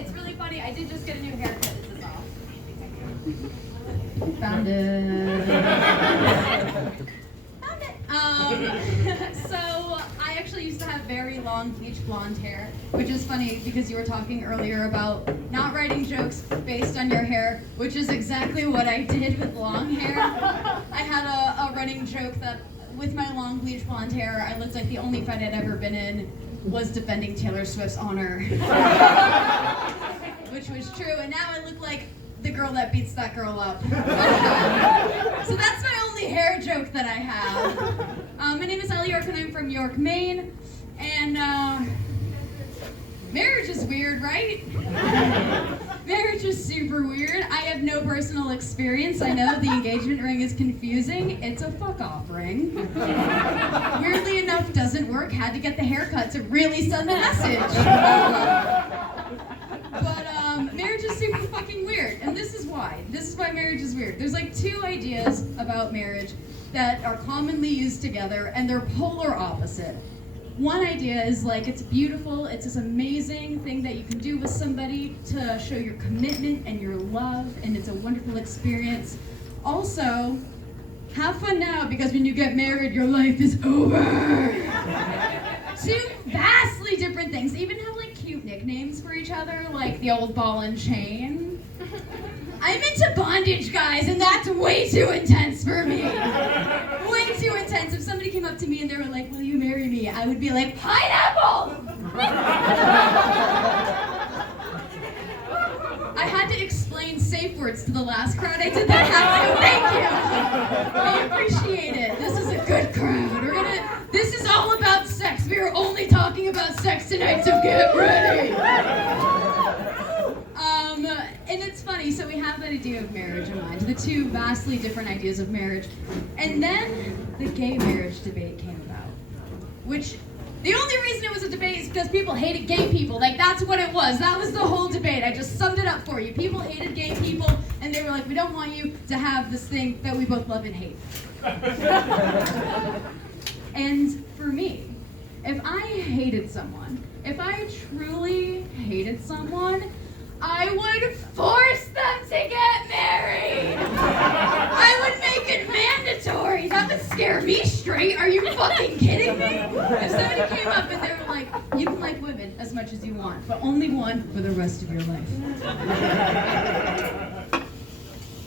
It's really funny. I did just get a new haircut. This is all. Found it. Found it. So I actually used to have very long bleach blonde hair, which is funny because you were talking earlier about not writing jokes based on your hair, which is exactly what I did with long hair. I had a running joke that with my long bleach blonde hair, I looked like the only fight I'd ever been in was defending Taylor Swift's honor. Which was true, and now I look like the girl that beats that girl up. So that's my only hair joke that I have. My name is Ellie York and I'm from York, Maine. And marriage is weird, right? Marriage is super weird. I have no personal experience. I know the engagement ring is confusing. It's a fuck-off ring. Weirdly enough, doesn't work. Had to get the haircut to really send the message. But marriage is super fucking weird, and this is why. This is why marriage is weird. There's like two ideas about marriage that are commonly used together, and they're polar opposite. One idea is like it's beautiful, it's this amazing thing that you can do with somebody to show your commitment and your love, and it's a wonderful experience. Also, have fun now because when you get married, your life is over. Two vastly different things. They even have like cute nicknames for each other, like the old ball and chain. I'm into bondage, guys, and that's way too intense for me. Way too intense. If somebody came up to me and they were like, "Will you marry me?" I would be like, "Pineapple!" I had to explain safe words to the last crowd. I did that half, so thank you. I appreciate it. This is a good crowd. This is all about sex. We are only talking about sex tonight, so get ready. And it's funny, so we have that idea of marriage in mind, the two vastly different ideas of marriage. And then the gay marriage debate came about, which the only reason it was a debate is because people hated gay people. Like, that's what it was. That was the whole debate. I just summed it up for you. People hated gay people, and they were like, we don't want you to have this thing that we both love and hate. And for me, if I hated someone, if I truly hated someone, I would force them to get married. I would make it mandatory. That would scare me straight. Are you fucking kidding me? If somebody came up and they were like, you can like women as much as you want, but only one for the rest of your life.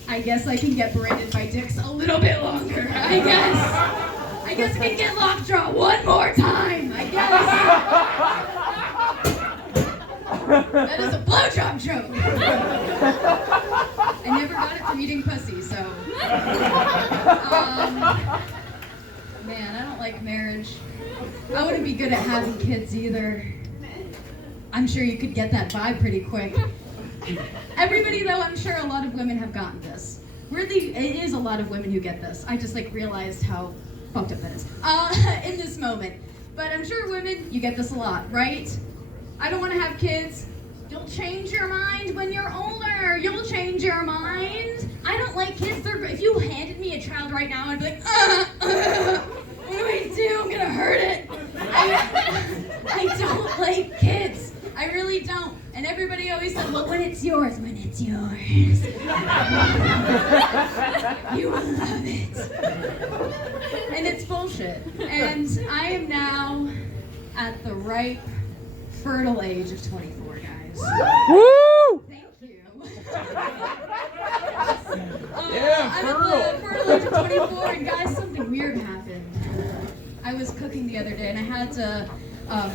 I guess I can get braided by dicks a little bit longer. I guess I can get lockjaw one more time. I guess. That is a blowjob joke. I never got it from eating pussy, so. Man, I don't like marriage. I wouldn't be good at having kids either. I'm sure you could get that vibe pretty quick. Everybody, though, I'm sure a lot of women have gotten this. Really, it is a lot of women who get this. I just realized how fucked up that is in this moment. But I'm sure women, you get this a lot, right? I don't want to have kids. You'll change your mind when you're older. You'll change your mind. I don't like kids. If you handed me a child right now, I'd be like, what do I do? I'm gonna hurt it. I don't like kids. I really don't. And everybody always said, well, when it's yours. You will love it. And it's bullshit. And I am now at the ripe, fertile age of 24, guys. Woo! Thank you. Yeah, I'm at the fertile age of 24, and guys, something weird happened. I was cooking the other day, and I had to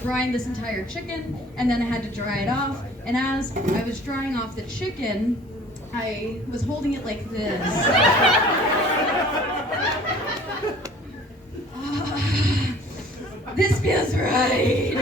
brine this entire chicken, and then I had to dry it off. And as I was drying off the chicken, I was holding it like this. This feels right.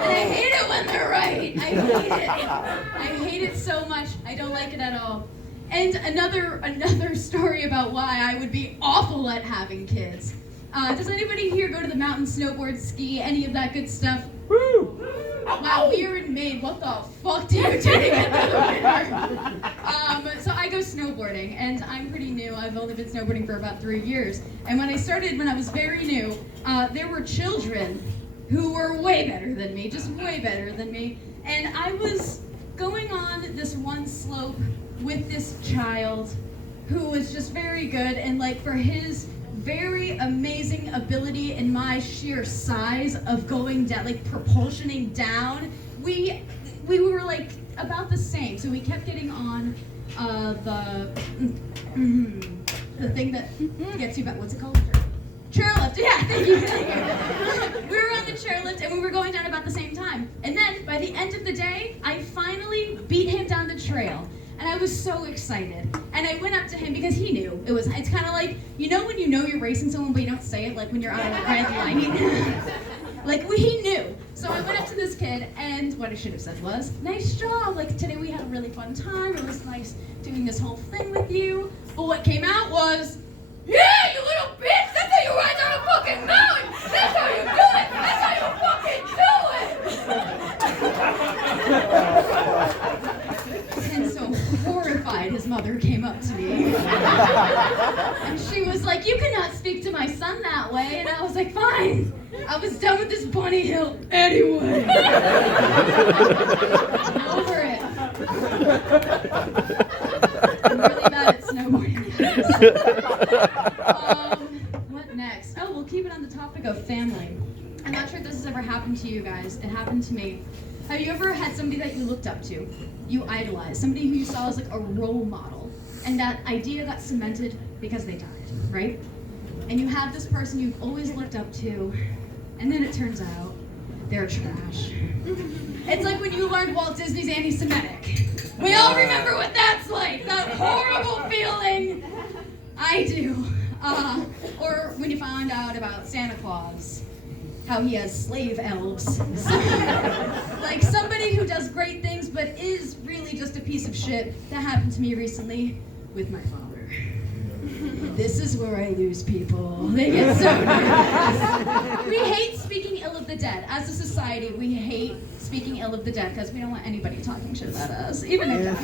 And I hate it when they're right. I hate it. I hate it so much. I don't like it at all. And another story about why I would be awful at having kids. Does anybody here go to the mountain, snowboard, ski, any of that good stuff? Woo! Wow, we are in Maine. What the fuck do you do to get to the winter? So I go snowboarding, and I'm pretty new. I've only been snowboarding for about 3 years. And when I started, when I was very new, there were children who were way better than me, just way better than me. And I was going on this one slope with this child who was just very good, and like for his very amazing ability and my sheer size of going down, like propulsioning down, we were like about the same. So we kept getting on the thing that gets you back. What's it called? Chairlift. Yeah, thank you. We were on the chairlift and we were going down about the same time. And then by the end of the day, I finally beat him down the trail. And I was so excited. And I went up to him because he knew. It's kind of like, you know when you know you're racing someone but you don't say it, like when you're on a red light? Like, he knew. So I went up to this kid, and what I should have said was, nice job. Like, today we had a really fun time. It was nice doing this whole thing with you. But what came out was, yeah, you little bitch! That's how you ride down a fucking mountain! That's how you do it! That's how you fucking do it! And so horrified, his mother came up to me. And she was like, you cannot speak to my son that way. And I was like, fine. I was done with this bunny hill anyway. I'm over it. I'm really bad at snowboarding. What next? Oh, we'll keep it on the topic of family. I'm not sure if this has ever happened to you guys. It happened to me. Have you ever had somebody that you looked up to, you idolized, somebody who you saw as like a role model, and that idea got cemented because they died, right? And you have this person you've always looked up to, and then it turns out they're trash. It's like when you learned Walt Disney's anti-Semitic. We all remember what that's like, that horrible feeling. I do. Or when you found out about Santa Claus, how he has slave elves. Like somebody who does great things but is really just a piece of shit. That happened to me recently with my father. This is where I lose people. They get so nervous. We hate speaking ill of the dead. As a society, we hate speaking ill of the dead because we don't want anybody talking shit about us, even if dead.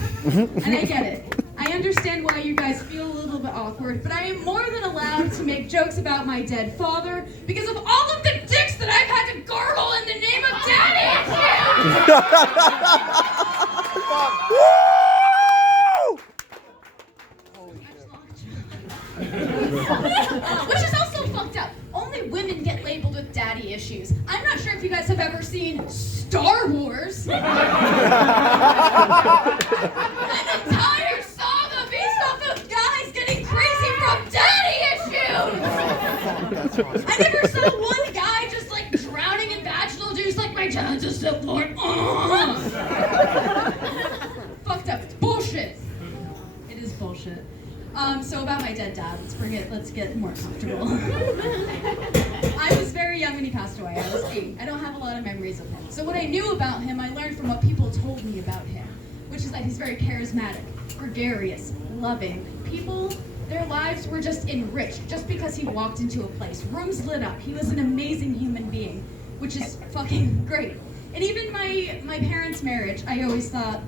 And I get it. I understand why you guys feel a little bit awkward, but I am more than allowed to make jokes about my dead father because of all of the dicks that I've had to gargle in the name of daddy. Which is also fucked up. Only women get labeled with daddy issues. I'm not sure if you guys have ever seen Star Wars. An entire saga based off of guys getting crazy from daddy issues. I never saw one guy just like drowning in vaginal juice like my dad's a Sith Lord. Fucked up. It's bullshit. It is bullshit. So about my dead dad, let's get more comfortable. I was very young when he passed away. I was 8. I don't have a lot of memories of him. So what I knew about him, I learned from what people told me about him, which is that he's very charismatic, gregarious, loving. People, their lives were just enriched just because he walked into a place. Rooms lit up. He was an amazing human being, which is fucking great. And even my parents' marriage, I always thought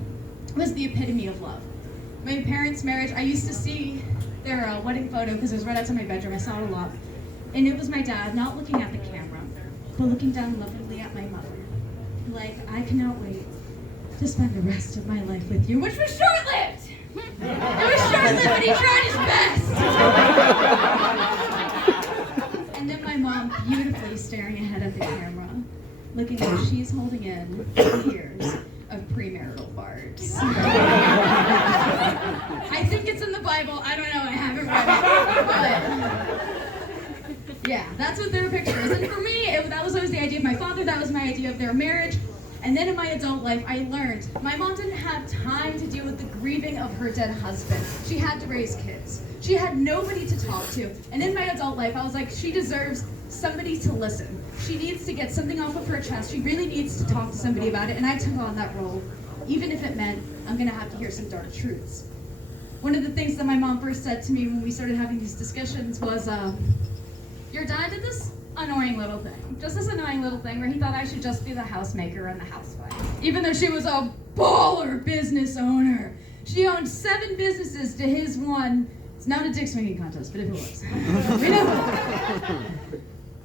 was the epitome of love. My parents' marriage, I used to see their wedding photo because it was right outside my bedroom. I saw it a lot. And it was my dad not looking at the camera, but looking down lovingly at my mother. Like, I cannot wait to spend the rest of my life with you, which was short-lived! It was short-lived, but he tried his best! And then my mom beautifully staring ahead of the camera, looking like she's holding in years of premarital farts. I think it's in the Bible. I don't know. I haven't read it. But yeah, that's what their picture is. And for me, that was always the idea of my father. That was my idea of their marriage. And then in my adult life, I learned my mom didn't have time to deal with the grieving of her dead husband. She had to raise kids. She had nobody to talk to. And in my adult life, I was like, she deserves somebody to listen. She needs to get something off of her chest. She really needs to talk to somebody about it. And I took on that role, even if it meant I'm going to have to hear some dark truths. One of the things that my mom first said to me when we started having these discussions was, your dad did this annoying little thing. Just this annoying little thing where he thought I should just be the housemaker and the housewife. Even though she was a baller business owner. She owned 7 businesses to his one. It's not a dick swinging contest, but if it was. We know.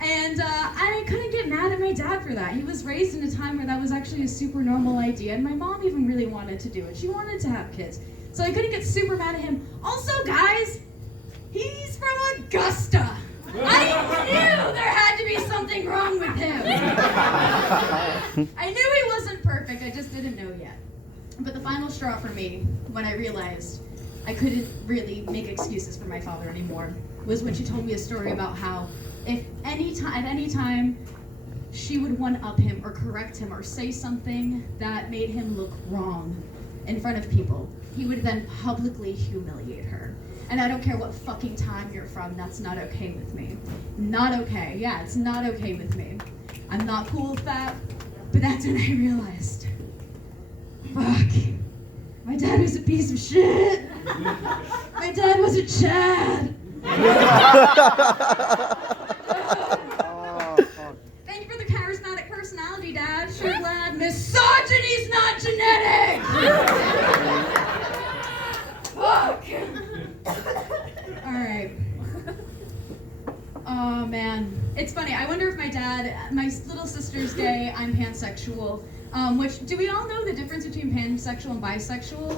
And I couldn't get mad at my dad for that. He was raised in a time where that was actually a super normal idea, and my mom even really wanted to do it. She wanted to have kids. So I couldn't get super mad at him. Also, guys, he's from Augusta. I knew there had to be something wrong with him. I knew he wasn't perfect, I just didn't know yet. But the final straw for me, when I realized I couldn't really make excuses for my father anymore, was when she told me a story about how if at any time she would one-up him or correct him or say something that made him look wrong in front of people, he would then publicly humiliate her. And I don't care what fucking time you're from, that's not okay with me. Not okay. Yeah, it's not okay with me. I'm not cool with that, but that's when I realized, fuck, my dad was a piece of shit. My dad was a Chad. Thank you for the charismatic personality, Dad. Sure glad. Misogyny's not genetic! Fuck! Alright. Oh man. It's funny, I wonder if my little sister's gay, I'm pansexual. Which, do we all know the difference between pansexual and bisexual?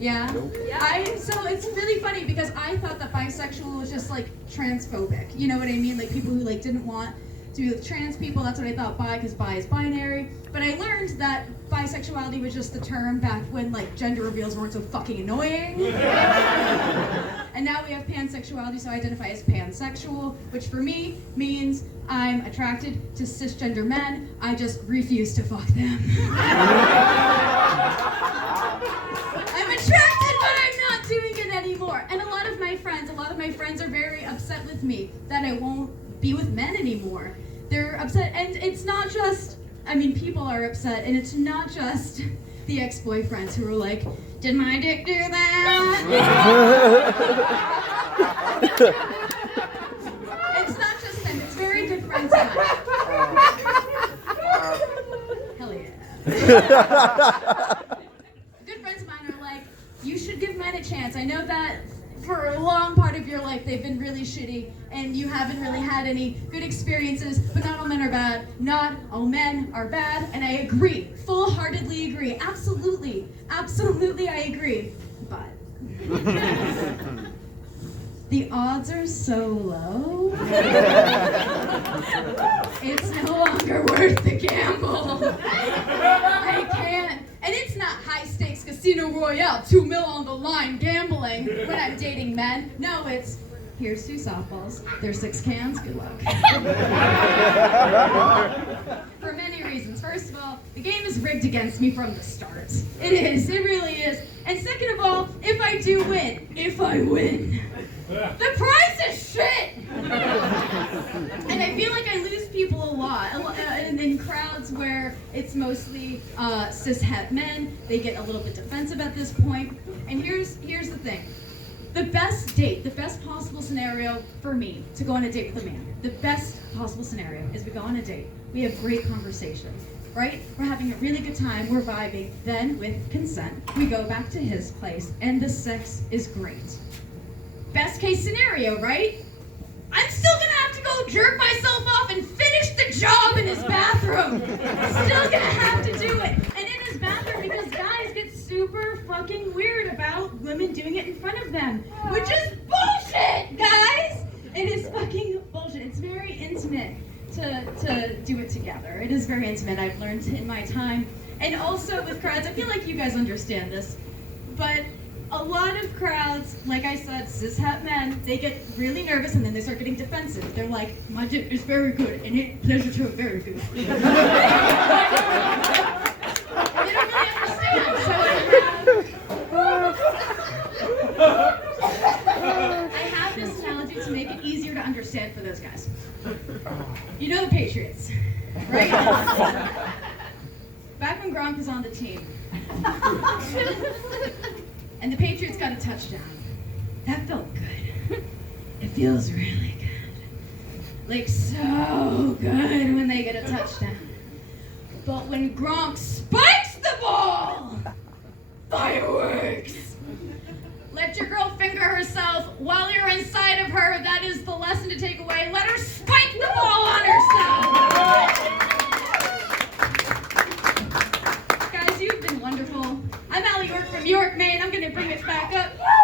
Yeah? Yeah. So it's really funny because I thought that bisexual was just like transphobic. You know what I mean? Like people who like didn't want to be with trans people, that's what I thought bi, because bi is binary. But I learned that bisexuality was just the term back when like gender reveals weren't so fucking annoying. And now we have pansexuality, so I identify as pansexual, which for me means I'm attracted to cisgender men, I just refuse to fuck them. I'm attracted, but I'm not doing it anymore. And a lot of my friends are very upset with me that I won't be with men anymore. They're upset, and it's not just, people are upset, and it's not just the ex-boyfriends who are like, did my dick do that? It's not just them, it's very good friends of mine. Hell yeah. Good friends of mine are like, you should give men a chance. I know that for a long part of your life they've been really shitty and you haven't really had any good experiences, but not all men are bad. Not all men are bad, and I agree, full-heartedly agree. Absolutely I agree. But the odds are so low. It's no longer worth the gamble. I can't. And it's not high-stakes Casino Royale, 2 mil on the line gambling when I'm dating men. No, it's, here's 2 softballs, there's 6 cans, good luck. For many reasons. First of all, the game is rigged against me from the start. It is, it really is. And second of all, if I win, the prize is shit! And I feel like I lose people a lot. In crowds where it's mostly cis-het men, they get a little bit defensive at this point. And here's the thing. The best possible scenario for me to go on a date with a man, the best possible scenario is we go on a date, we have great conversation, right? We're having a really good time, we're vibing, then with consent, we go back to his place and the sex is great. Best case scenario, right? I'm still gonna have to go jerk myself off and finish the job in his bathroom. Still gonna have to do it. And in his bathroom, because guys get super fucking weird about women doing it in front of them. Which is bullshit, guys! It is fucking bullshit. It's very intimate to do it together. It is very intimate, I've learned in my time. And also with crowds, I feel like you guys understand this, but a lot of crowds, like I said, cis-het men, they get really nervous and then they start getting defensive. They're like, my dick is very good and it pleasure to very good. They don't really understand. I have this analogy to make it easier to understand for those guys. You know the Patriots, right? Back when Gronk was on the team. And the Patriots got a touchdown. That felt good. It feels really good. Like so good when they get a touchdown. But when Gronk spikes the ball, fireworks. Let your girl finger herself while you're inside of her. That is the lesson to take away. Let her spike the ball. from York, Maine. I'm gonna bring it back up.